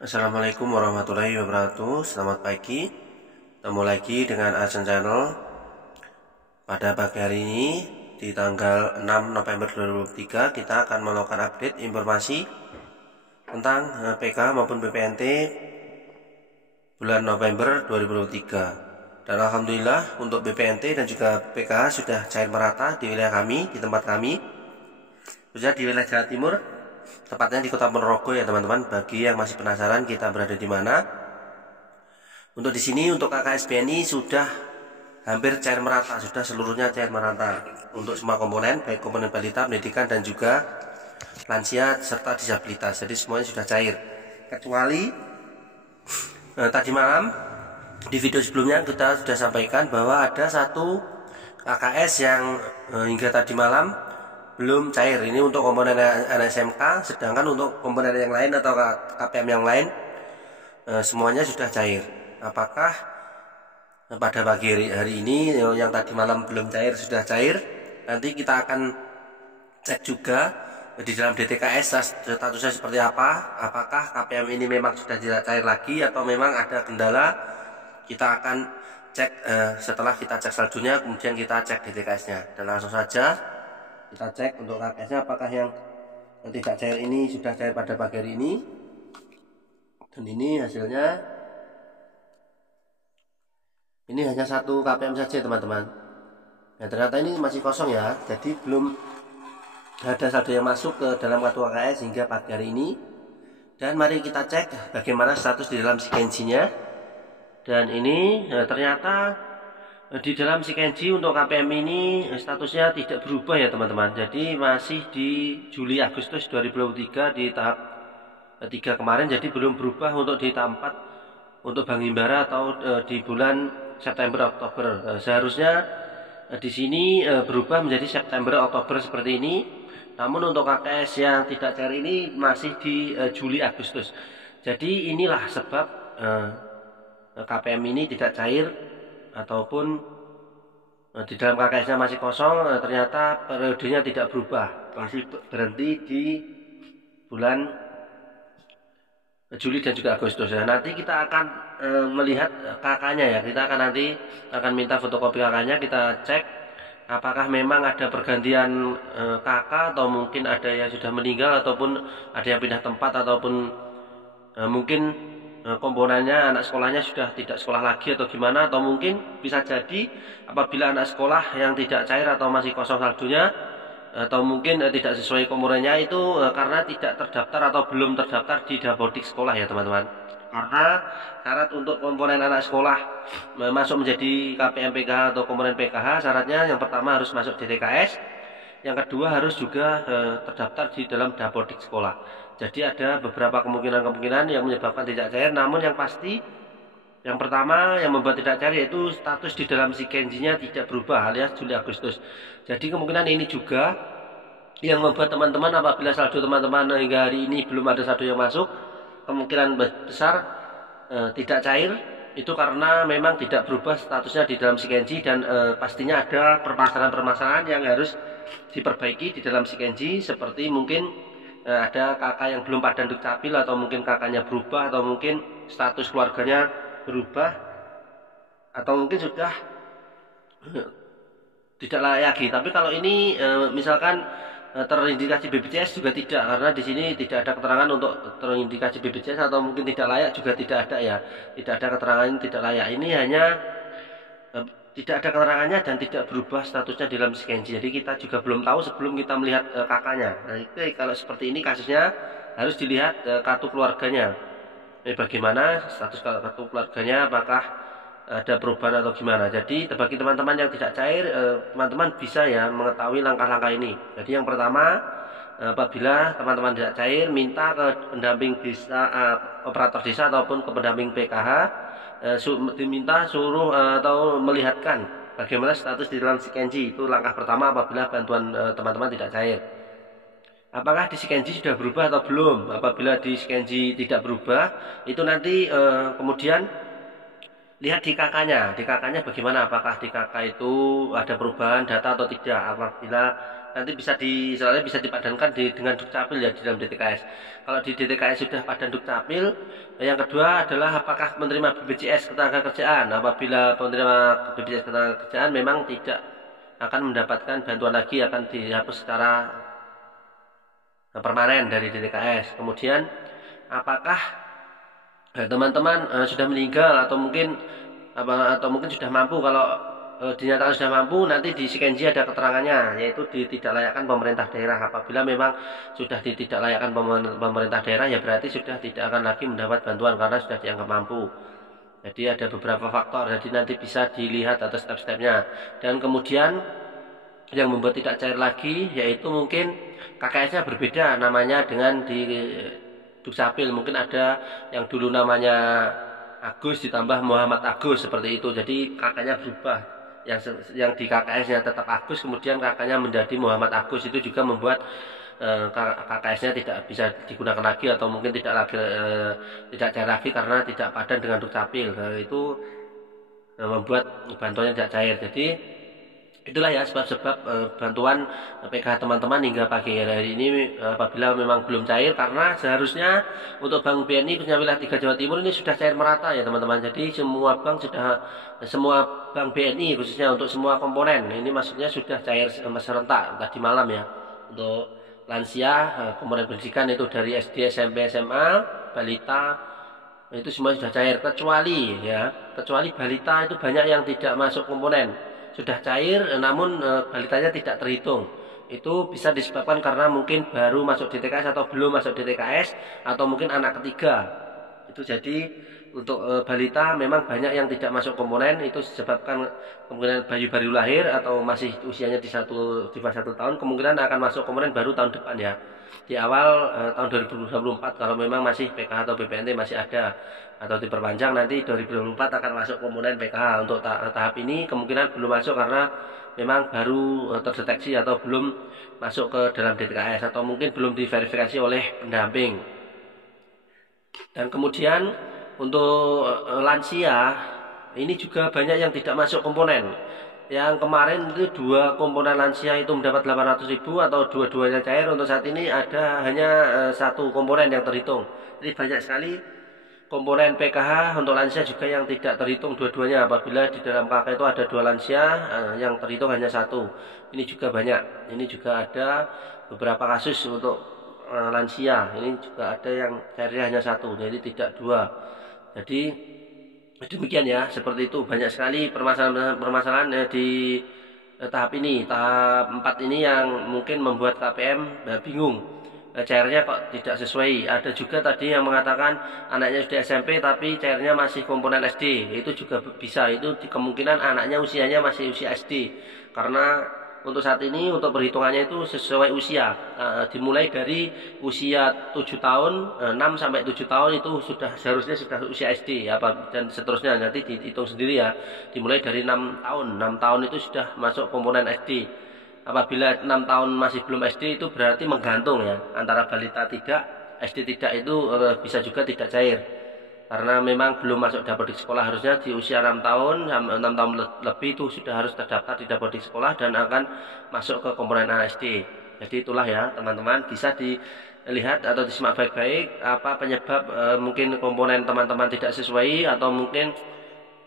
Assalamualaikum warahmatullahi wabarakatuh. Selamat pagi. Ketemu lagi dengan Asen Channel. Pada pagi hari ini di tanggal 6 November 2023 kita akan melakukan update informasi tentang PK maupun BPNT bulan November 2023. Dan alhamdulillah untuk BPNT dan juga PK sudah cair merata di wilayah kami, di tempat kami. Khususnya di wilayah Jawa Timur, tepatnya di Kota Ponorogo ya teman-teman. Bagi yang masih penasaran kita berada di mana, untuk di sini untuk KKS BNI sudah hampir cair merata, sudah seluruhnya cair merata untuk semua komponen, baik komponen balita, pendidikan dan juga lansia serta disabilitas. Jadi semuanya sudah cair. Kecuali tadi malam di video sebelumnya kita sudah sampaikan bahwa ada satu KKS yang hingga tadi malam belum cair. Ini untuk komponen NSMK, sedangkan untuk komponen yang lain atau KPM yang lain semuanya sudah cair. Apakah pada pagi hari ini yang tadi malam belum cair sudah cair? Nanti kita akan cek juga di dalam DTKS statusnya seperti apa. Apakah KPM ini memang sudah tidak cair lagi atau memang ada kendala? Kita akan cek setelah kita cek saldonya, kemudian kita cek DTKS-nya. Dan langsung saja kita cek untuk KKS-nya apakah yang tidak cair ini sudah cair pada pagi hari ini. Dan ini hasilnya, ini hanya satu KPM saja teman-teman. Nah, ternyata ini masih kosong ya, jadi belum ada saldo yang masuk ke dalam kartu KKS hingga pagi hari ini. Dan mari kita cek bagaimana status di dalam sikensinya. Dan ini ternyata di dalam sikenji untuk KPM ini statusnya tidak berubah ya teman-teman. Jadi masih di Juli Agustus 2023 di tahap 3 kemarin, jadi belum berubah untuk di tahap 4 untuk Bank Himbara atau di bulan September Oktober. Seharusnya di sini berubah menjadi September Oktober seperti ini. Namun untuk KKS yang tidak cair ini masih di Juli Agustus. Jadi inilah sebab KPM ini tidak cair ataupun di dalam KKS-nya masih kosong. Ternyata periodenya tidak berubah, masih berhenti di bulan Juli dan juga Agustus. Nah, nanti kita akan melihat KK-nya ya. Kita akan nanti minta fotokopi KK-nya, kita cek apakah memang ada pergantian KK atau mungkin ada yang sudah meninggal ataupun ada yang pindah tempat ataupun mungkin komponennya anak sekolahnya sudah tidak sekolah lagi atau gimana, atau mungkin bisa jadi apabila anak sekolah yang tidak cair atau masih kosong saldonya atau mungkin tidak sesuai komponennya itu karena tidak terdaftar atau belum terdaftar di Dapodik sekolah ya teman-teman. Karena syarat untuk komponen anak sekolah masuk menjadi KPM PKH atau komponen PKH, syaratnya yang pertama harus masuk DTKS, yang kedua harus juga terdaftar di dalam Dapodik sekolah. Jadi ada beberapa kemungkinan yang menyebabkan tidak cair. Namun yang pasti, yang pertama yang membuat tidak cair yaitu status di dalam sikenjinya tidak berubah alias Juli Agustus. Jadi kemungkinan ini juga yang membuat teman-teman apabila saldo teman-teman hingga hari ini belum ada saldo yang masuk, kemungkinan besar tidak cair itu karena memang tidak berubah statusnya di dalam sikenji. Dan pastinya ada permasalahan-permasalahan yang harus diperbaiki di dalam sikenji, seperti mungkin ada kakak yang belum padan dukcapil, atau mungkin kakaknya berubah, atau mungkin status keluarganya berubah, atau mungkin sudah tidak layak lagi. Tapi kalau ini misalkan terindikasi BPJS juga tidak, karena di sini tidak ada keterangan untuk terindikasi BPJS, atau mungkin tidak layak juga tidak ada ya. Tidak ada keterangan tidak layak. Ini hanya tidak ada keterangannya dan tidak berubah statusnya di dalam sikenji. Jadi kita juga belum tahu sebelum kita melihat kakaknya. Nah, kalau seperti ini kasusnya harus dilihat kartu keluarganya. Bagaimana status kartu keluarganya, apakah ada perubahan atau gimana. Jadi bagi teman-teman yang tidak cair, teman-teman bisa ya mengetahui langkah-langkah ini. Jadi yang pertama, apabila teman-teman tidak cair, minta ke pendamping desa, operator desa ataupun ke pendamping PKH, diminta suruh atau melihatkan bagaimana status di dalam sikenji. Itu langkah pertama apabila bantuan teman-teman tidak cair. Apakah di sikenji sudah berubah atau belum? Apabila di sikenji tidak berubah, itu nanti kemudian lihat di kakaknya. Di kakaknya bagaimana? Apakah di kakak itu ada perubahan data atau tidak? Apabila nanti soalnya bisa dipadankan dengan Dukcapil ya di dalam DTKS. Kalau di DTKS sudah padan Dukcapil, yang kedua adalah apakah menerima BPJS Ketenagakerjaan. Apabila penerima BPJS Ketenagakerjaan memang tidak akan mendapatkan bantuan lagi, akan dihapus secara permanen dari DTKS. Kemudian apakah teman-teman sudah meninggal atau mungkin sudah mampu. Kalau dinyatakan sudah mampu, nanti di Sikenji ada keterangannya, yaitu ditidaklayakkan pemerintah daerah. Apabila memang sudah ditidaklayakkan pemerintah daerah, ya berarti sudah tidak akan lagi mendapat bantuan karena sudah dianggap mampu. Jadi ada beberapa faktor, jadi nanti bisa dilihat atas step-stepnya. Dan kemudian yang membuat tidak cair lagi, yaitu mungkin KKS-nya berbeda namanya dengan di Dukcapil. Mungkin ada yang dulu namanya Agus ditambah Muhammad Agus, seperti itu. Jadi kakaknya berubah. Yang di KKS-nya tetap Agus, kemudian kakaknya menjadi Muhammad Agus. Itu juga membuat KKS-nya tidak bisa digunakan lagi, atau mungkin tidak cair lagi karena tidak padan dengan Dukcapil. Itu membuat bantuannya tidak cair. Jadi itulah ya sebab-sebab bantuan PKH teman-teman hingga pagi hari ini apabila memang belum cair, karena seharusnya untuk Bank BNI khususnya wilayah 3 Jawa Timur ini sudah cair merata ya teman-teman. Jadi semua bank BNI khususnya untuk semua komponen ini maksudnya sudah cair serentak tadi malam ya. Untuk lansia, komponen pendidikan itu dari SD, SMP, SMA, balita itu semua sudah cair, kecuali balita itu banyak yang tidak masuk komponen. Sudah cair namun balitanya tidak terhitung. Itu bisa disebabkan karena mungkin baru masuk DTKS atau belum masuk DTKS, atau mungkin anak ketiga. Itu jadi untuk balita memang banyak yang tidak masuk komponen. Itu disebabkan kemungkinan bayi baru lahir atau masih usianya di bawah 1 tahun, kemungkinan akan masuk komponen baru tahun depan ya, di awal tahun 2024. Kalau memang masih PKH atau BPNT masih ada atau diperpanjang, nanti 2024 akan masuk komponen PKH. Untuk tahap ini kemungkinan belum masuk karena memang baru terdeteksi atau belum masuk ke dalam DTKS, atau mungkin belum diverifikasi oleh pendamping. Dan kemudian untuk lansia ini juga banyak yang tidak masuk komponen. Yang kemarin itu 2 komponen lansia itu mendapat 800.000 atau dua-duanya cair. Untuk saat ini ada hanya 1 komponen yang terhitung. Jadi banyak sekali komponen PKH untuk lansia juga yang tidak terhitung dua-duanya. Apabila di dalam KK itu ada 2 lansia, yang terhitung hanya 1. Ini juga banyak. Ini juga ada beberapa kasus untuk lansia. Ini juga ada yang cairnya hanya 1, jadi tidak 2. Jadi demikian ya, seperti itu. Banyak sekali permasalahan di tahap ini, tahap 4 ini yang mungkin membuat KPM bingung. Cairnya kok tidak sesuai. Ada juga tadi yang mengatakan anaknya sudah SMP tapi cairnya masih komponen SD. Itu juga bisa. Itu kemungkinan anaknya usianya masih usia SD. Karena untuk saat ini untuk perhitungannya itu sesuai usia. Dimulai dari usia 7 tahun, 6 sampai 7 tahun itu seharusnya sudah usia SD dan seterusnya, nanti dihitung sendiri ya. Dimulai dari 6 tahun. 6 tahun itu sudah masuk komponen SD. Apabila 6 tahun masih belum SD, itu berarti menggantung ya, antara balita tidak, SD tidak. Itu bisa juga tidak cair karena memang belum masuk dapodik sekolah. Harusnya di usia 6 tahun lebih itu sudah harus terdaftar di dapodik sekolah dan akan masuk ke komponen ASD. Jadi itulah ya teman-teman, bisa dilihat atau disimak baik-baik apa penyebab mungkin komponen teman-teman tidak sesuai, atau mungkin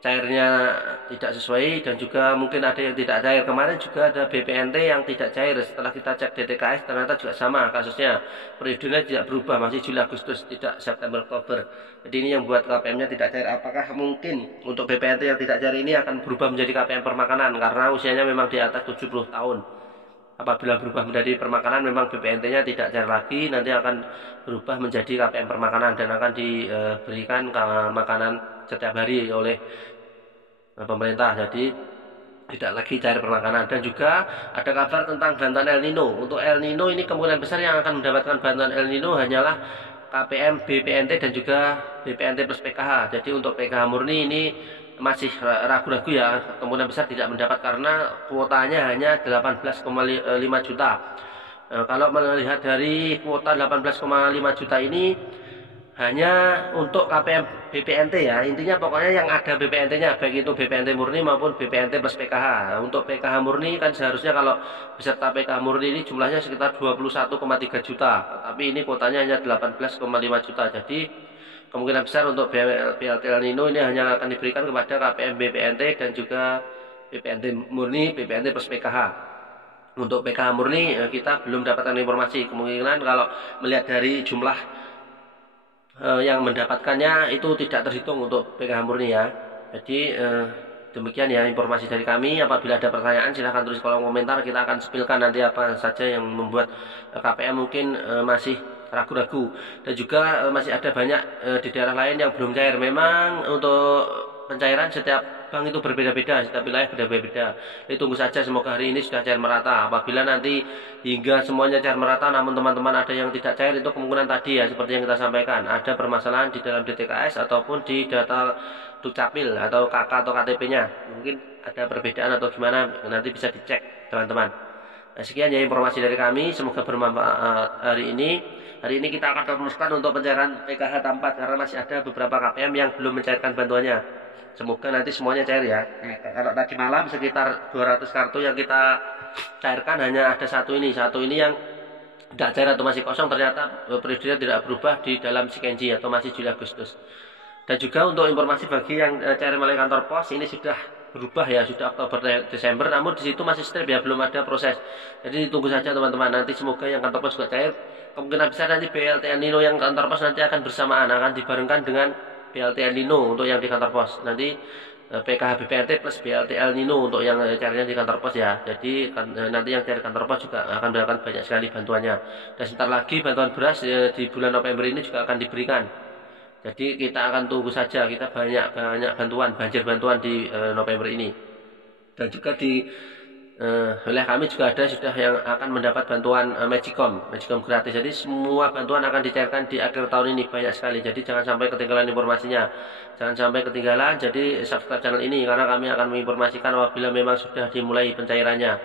cairnya tidak sesuai, dan juga mungkin ada yang tidak cair. Kemarin juga ada BPNT yang tidak cair. Setelah kita cek DTKS ternyata juga sama kasusnya, periodenya tidak berubah, masih Juli Agustus, tidak September Oktober. Jadi ini yang buat KPM-nya tidak cair. Apakah mungkin untuk BPNT yang tidak cair ini akan berubah menjadi KPM permakanan karena usianya memang di atas 70 tahun. Apabila berubah menjadi permakanan, memang BPNT-nya tidak cair lagi, nanti akan berubah menjadi KPM permakanan dan akan diberikan makanan setiap hari oleh pemerintah. Jadi tidak lagi cair permakanan. Dan juga ada kabar tentang bantuan El Nino. Untuk El Nino ini kemungkinan besar yang akan mendapatkan bantuan El Nino hanyalah KPM, BPNT dan juga BPNT plus PKH. Jadi untuk PKH murni ini masih ragu-ragu ya, kemungkinan besar tidak mendapat karena kuotanya hanya 18,5 juta. Kalau melihat dari kuota 18,5 juta ini, hanya untuk KPM BPNT ya. Intinya pokoknya yang ada BPNT-nya, baik itu BPNT murni maupun BPNT plus PKH. Untuk PKH murni kan seharusnya kalau peserta PKH murni ini jumlahnya sekitar 21,3 juta, tapi ini kuotanya hanya 18,5 juta. Jadi kemungkinan besar untuk BLT El Nino ini hanya akan diberikan kepada KPM BPNT dan juga BPNT murni, BPNT plus PKH. Untuk PKH murni kita belum dapatkan informasi. Kemungkinan kalau melihat dari jumlah yang mendapatkannya itu tidak terhitung untuk PKH murni ya. Jadi demikian ya informasi dari kami. Apabila ada pertanyaan silahkan tulis kolom komentar, kita akan sepilkan nanti apa saja yang membuat KPM mungkin masih ragu-ragu. Dan juga masih ada banyak di daerah lain yang belum cair. Memang untuk pencairan setiap bank itu berbeda-beda, setiap wilayah berbeda-beda. Jadi tunggu saja, semoga hari ini sudah cair merata. Apabila nanti hingga semuanya cair merata namun teman-teman ada yang tidak cair, itu kemungkinan tadi ya seperti yang kita sampaikan, ada permasalahan di dalam DTKS ataupun di data Dukcapil atau KK atau KTP-nya. Mungkin ada perbedaan atau gimana, nanti bisa dicek teman-teman. Nah, sekian ya informasi dari kami, semoga bermanfaat hari ini. Hari ini kita akan teruskan untuk pencairan PKH Tampat karena masih ada beberapa KPM yang belum mencairkan bantuannya. Semoga nanti semuanya cair ya. Kalau tadi malam sekitar 200 kartu yang kita cairkan hanya ada satu ini yang tidak cair atau masih kosong, ternyata periodenya tidak berubah di dalam Sikenji atau masih Juli Agustus. Dan juga untuk informasi bagi yang cair melalui kantor pos, ini sudah berubah ya, sudah Oktober Desember, namun di situ masih strip ya, belum ada proses. Jadi tunggu saja teman-teman, nanti semoga yang kantor pos juga cair. Kemungkinan besar nanti BLT El Nino yang kantor pos nanti akan bersamaan, akan dibarengkan dengan BLT El Nino untuk yang di kantor pos. Nanti PKH BPNT plus BLT El Nino untuk yang cairnya di kantor pos ya. Jadi nanti yang cari kantor pos juga akan mendapatkan banyak sekali bantuannya. Dan sebentar lagi bantuan beras di bulan November ini juga akan diberikan. Jadi kita akan tunggu saja, kita banyak bantuan, banjir bantuan di November ini. Dan juga di wilayah kami juga ada sudah yang akan mendapat bantuan Magicom gratis. Jadi semua bantuan akan dicairkan di akhir tahun ini, banyak sekali. Jadi jangan sampai ketinggalan informasinya, jangan sampai ketinggalan. Jadi subscribe channel ini karena kami akan menginformasikan apabila memang sudah dimulai pencairannya.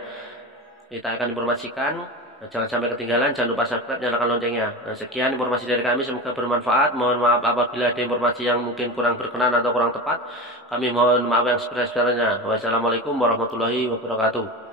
Kita akan informasikan, jangan sampai ketinggalan. Jangan lupa subscribe, nyalakan loncengnya. Nah, sekian informasi dari kami, semoga bermanfaat. Mohon maaf apabila ada informasi yang mungkin kurang berkenan atau kurang tepat. Kami mohon maaf yang sebesar-besarnya. Wassalamualaikum warahmatullahi wabarakatuh.